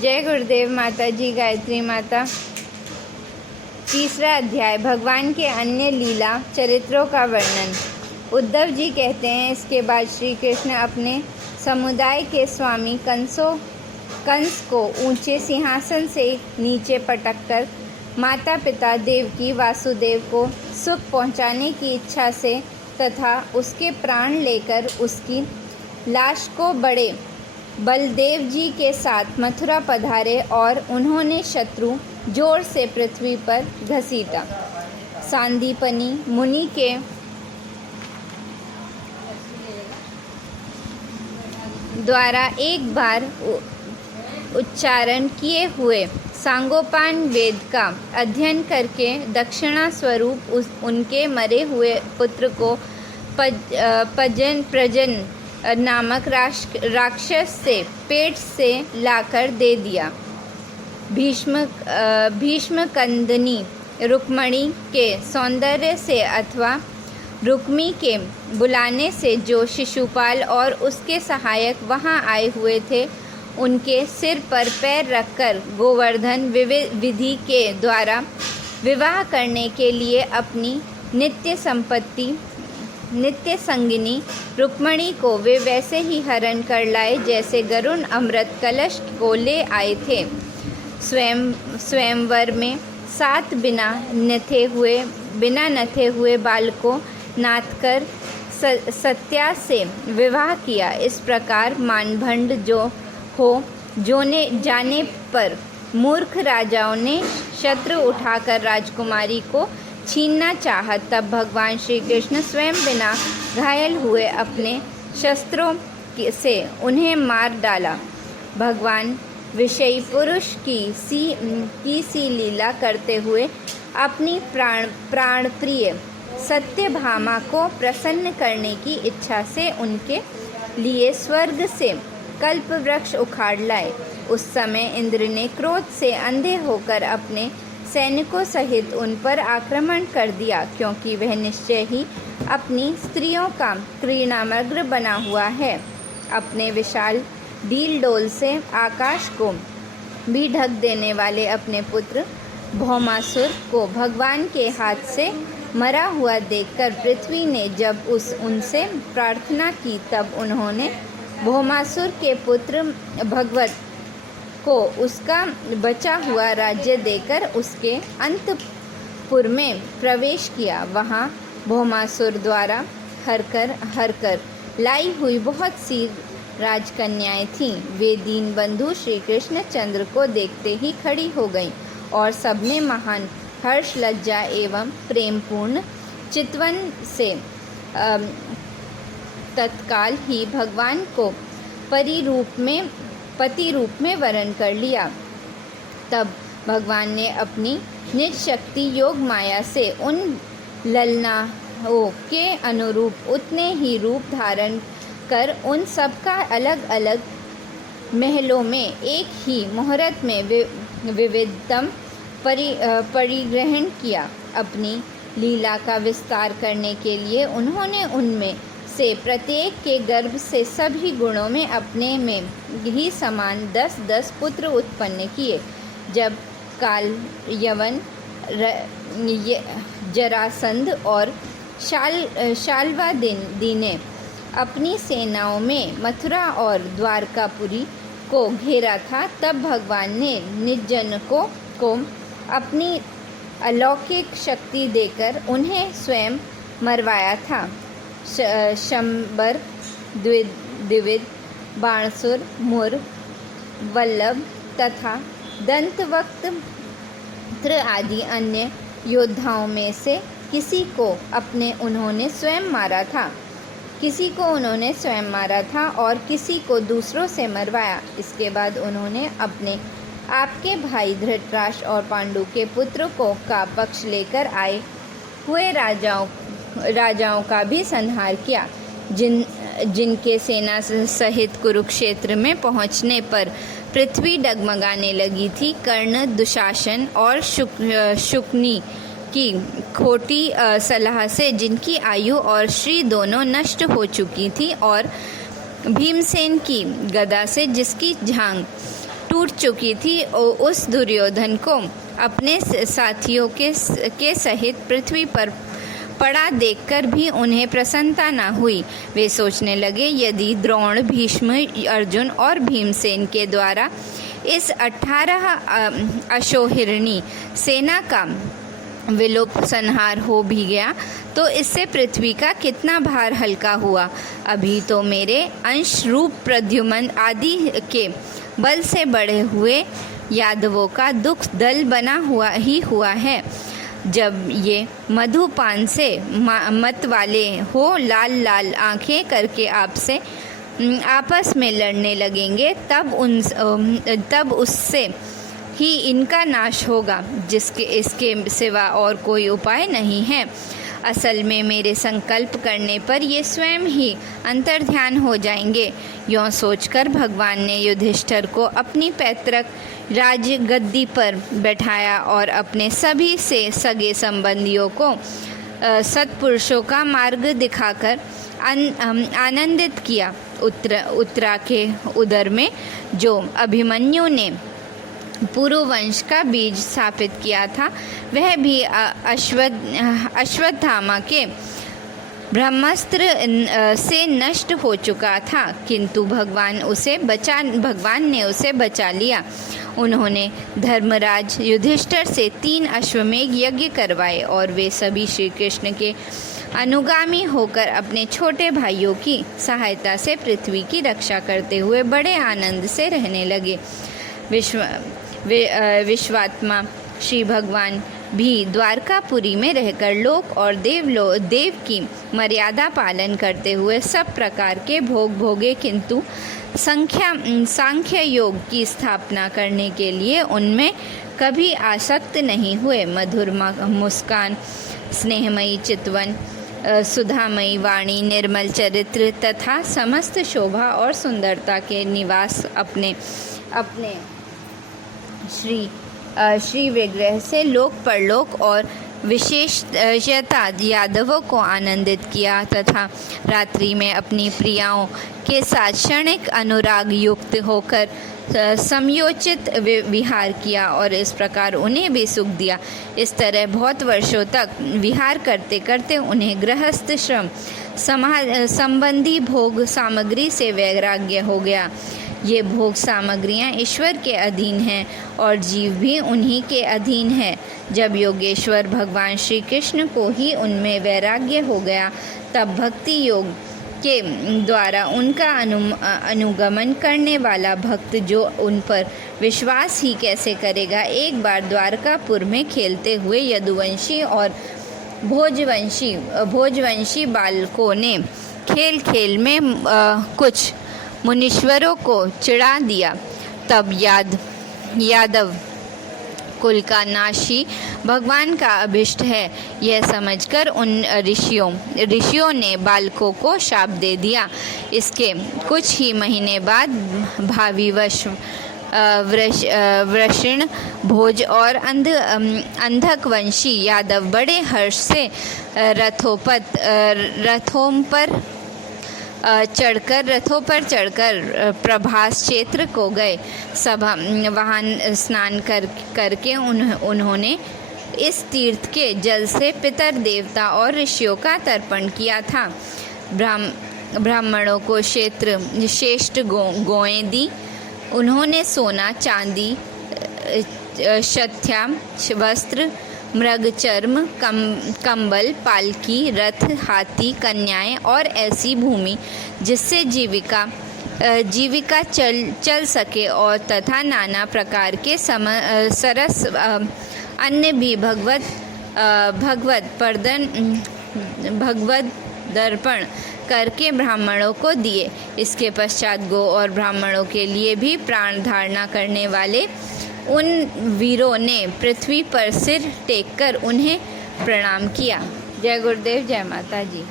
जय गुरुदेव माता जी, गायत्री माता। तीसरा अध्याय, भगवान के अन्य लीला चरित्रों का वर्णन। उद्धव जी कहते हैं, इसके बाद श्री कृष्ण अपने समुदाय के स्वामी कंस को ऊंचे सिंहासन से नीचे पटककर माता पिता देवकी वासुदेव को सुख पहुंचाने की इच्छा से तथा उसके प्राण लेकर उसकी लाश को बड़े बलदेव जी के साथ मथुरा पधारे और उन्होंने शत्रु जोर से पृथ्वी पर घसीटा। सांदीपनी मुनि के द्वारा एक बार उच्चारण किए हुए सांगोपान वेद का अध्ययन करके दक्षिणा स्वरूप उनके मरे हुए पुत्र को प्रजन नामक राक्षस से पेट से लाकर दे दिया। भीष्मकंदनी रुक्मणी के सौंदर्य से अथवा रुक्मी के बुलाने से जो शिशुपाल और उसके सहायक वहां आए हुए थे, उनके सिर पर पैर रखकर गोवर्धन विधि के द्वारा विवाह करने के लिए अपनी नित्य संगिनी रुक्मणी को वे वैसे ही हरण कर लाए जैसे गरुण अमृत कलश को ले आए थे। स्वयंवर में 7 बिना नथे हुए बालकों नाथ कर सत्या से विवाह किया। इस प्रकार मानभंड जाने पर मूर्ख राजाओं ने शस्त्र उठाकर राजकुमारी को छीनना चाहा। तब भगवान श्री कृष्ण स्वयं बिना घायल हुए अपने शस्त्रों से उन्हें मार डाला। भगवान विषयी पुरुष की सी लीला करते हुए अपनी प्राण प्रिय सत्यभामा को प्रसन्न करने की इच्छा से उनके लिए स्वर्ग से कल्प वृक्ष उखाड़ लाए। उस समय इंद्र ने क्रोध से अंधे होकर अपने सैनिकों सहित उन पर आक्रमण कर दिया, क्योंकि वह निश्चय ही अपनी स्त्रियों का क्रीड़ामग्न बना हुआ है। अपने विशाल डील डोल से आकाश को भी ढक देने वाले अपने पुत्र भौमासुर को भगवान के हाथ से मरा हुआ देखकर पृथ्वी ने जब उनसे प्रार्थना की, तब उन्होंने भौमासुर के पुत्र भगवत को उसका बचा हुआ राज्य देकर उसके अंतपुर में प्रवेश किया। वहाँ भौमासुर द्वारा हरकर लाई हुई बहुत सी राजकन्याएं थीं। वे दीन बंधु श्री कृष्ण चंद्र को देखते ही खड़ी हो गईं और सबने महान हर्ष, लज्जा एवं प्रेमपूर्ण चितवन से तत्काल ही भगवान को पति रूप में वरण कर लिया। तब भगवान ने अपनी निज शक्ति योग माया से उन ललनाओं के अनुरूप उतने ही रूप धारण कर उन सबका अलग अलग महलों में एक ही मुहूर्त में विविधतम परिग्रहण किया। अपनी लीला का विस्तार करने के लिए उन्होंने उनमें से प्रत्येक के गर्भ से सभी गुणों में अपने में ही समान 10-10 पुत्र उत्पन्न किए। जब काल यवन जरासंध और शाल्वा ने अपनी सेनाओं में मथुरा और द्वारकापुरी को घेरा था, तब भगवान ने निर्जनकों को अपनी अलौकिक शक्ति देकर उन्हें स्वयं मरवाया था। शंबर, द्विविद, बाणसुर, मुर, वल्लभ तथा दंतवक्त्र आदि अन्य योद्धाओं में से किसी को उन्होंने स्वयं मारा था और किसी को दूसरों से मरवाया। इसके बाद उन्होंने अपने आपके भाई धृतराष्ट्र और पांडु के पुत्र का पक्ष लेकर आए हुए राजाओं का भी संहार किया। जिनके सेना सहित कुरुक्षेत्र में पहुंचने पर पृथ्वी डगमगाने लगी थी। कर्ण, दुशासन और शुकनी की खोटी सलाह से जिनकी आयु और श्री दोनों नष्ट हो चुकी थी, और भीमसेन की गदा से जिसकी झांग टूट चुकी थी उस दुर्योधन को अपने साथियों के सहित पृथ्वी पर पड़ा देखकर भी उन्हें प्रसन्नता न हुई। वे सोचने लगे, यदि द्रोण, भीष्म, अर्जुन और भीमसेन के द्वारा इस 18 अशोहिरणी सेना का विलोप संहार हो भी गया तो इससे पृथ्वी का कितना भार हल्का हुआ। अभी तो मेरे अंश रूप प्रद्युम्न आदि के बल से बढ़े हुए यादवों का दुख दल बना हुआ है। जब ये मधुपान से मत वाले हो लाल लाल आंखें करके आपस में लड़ने लगेंगे तब उससे ही इनका नाश होगा, इसके सिवा और कोई उपाय नहीं है। असल में मेरे संकल्प करने पर ये स्वयं ही अंतर्ध्यान हो जाएंगे। यों सोचकर भगवान ने युधिष्ठिर को अपनी पैतृक राजगद्दी पर बैठाया और अपने सभी से सगे संबंधियों को सत्पुरुषों का मार्ग दिखाकर आनंदित किया। उत्तरा के उदर में जो अभिमन्यु ने पुरुवंश का बीज स्थापित किया था, वह भी अश्वत्थामा के ब्रह्मास्त्र से नष्ट हो चुका था, किंतु भगवान ने उसे बचा लिया। उन्होंने धर्मराज युधिष्ठिर से 3 अश्वमेध यज्ञ करवाए और वे सभी श्री कृष्ण के अनुगामी होकर अपने छोटे भाइयों की सहायता से पृथ्वी की रक्षा करते हुए बड़े आनंद से रहने लगे। विश्वात्मा श्री भगवान भी द्वारकापुरी में रहकर लोक और देव की मर्यादा पालन करते हुए सब प्रकार के भोग भोगे, किंतु सांख्य योग की स्थापना करने के लिए उनमें कभी आसक्त नहीं हुए। मधुर मुस्कान, स्नेहमयी चितवन, सुधामयी वाणी, निर्मल चरित्र तथा समस्त शोभा और सुंदरता के निवास अपने श्री विग्रह से लोक परलोक और विशेषता यादवों को आनंदित किया तथा रात्रि में अपनी प्रियाओं के साथ क्षणिक अनुराग युक्त होकर समयोचित विहार किया और इस प्रकार उन्हें भी सुख दिया। इस तरह बहुत वर्षों तक विहार करते करते उन्हें गृहस्थ श्रम संबंधी भोग सामग्री से वैराग्य हो गया। ये भोग सामग्रियाँ ईश्वर के अधीन हैं और जीव भी उन्हीं के अधीन है। जब योगेश्वर भगवान श्री कृष्ण को ही उनमें वैराग्य हो गया, तब भक्ति योग के द्वारा उनका अनुगमन करने वाला भक्त जो उन पर विश्वास ही कैसे करेगा। एक बार द्वारकापुर में खेलते हुए यदुवंशी और भोजवंशी बालकों ने खेल में कुछ मुनीश्वरों को चिढ़ा दिया। तब यादव कुल का नाश ही भगवान का अभिष्ट है, यह समझकर उन ऋषियों ने बालकों को शाप दे दिया। इसके कुछ ही महीने बाद भावी वृषण, भोज और अंधकवंशी यादव बड़े हर्ष से रथों पर चढ़कर प्रभास क्षेत्र को गए। वहाँ स्नान करके उन्होंने इस तीर्थ के जल से पितर देवता और ऋषियों का तर्पण किया था। ब्राह्मणों को श्रेष्ठ गौएं दी। उन्होंने सोना, चांदी, शथ्या, वस्त्र, मृग चर्म, कंबल, पालकी, रथ, हाथी, कन्याएं और ऐसी भूमि जिससे जीविका चल सके और तथा नाना प्रकार के सरस अन्य भी भगवत दर्पण करके ब्राह्मणों को दिए। इसके पश्चात गो और ब्राह्मणों के लिए भी प्राण धारणा करने वाले उन वीरों ने पृथ्वी पर सिर टेककर उन्हें प्रणाम किया। जय गुरुदेव, जय माता जी।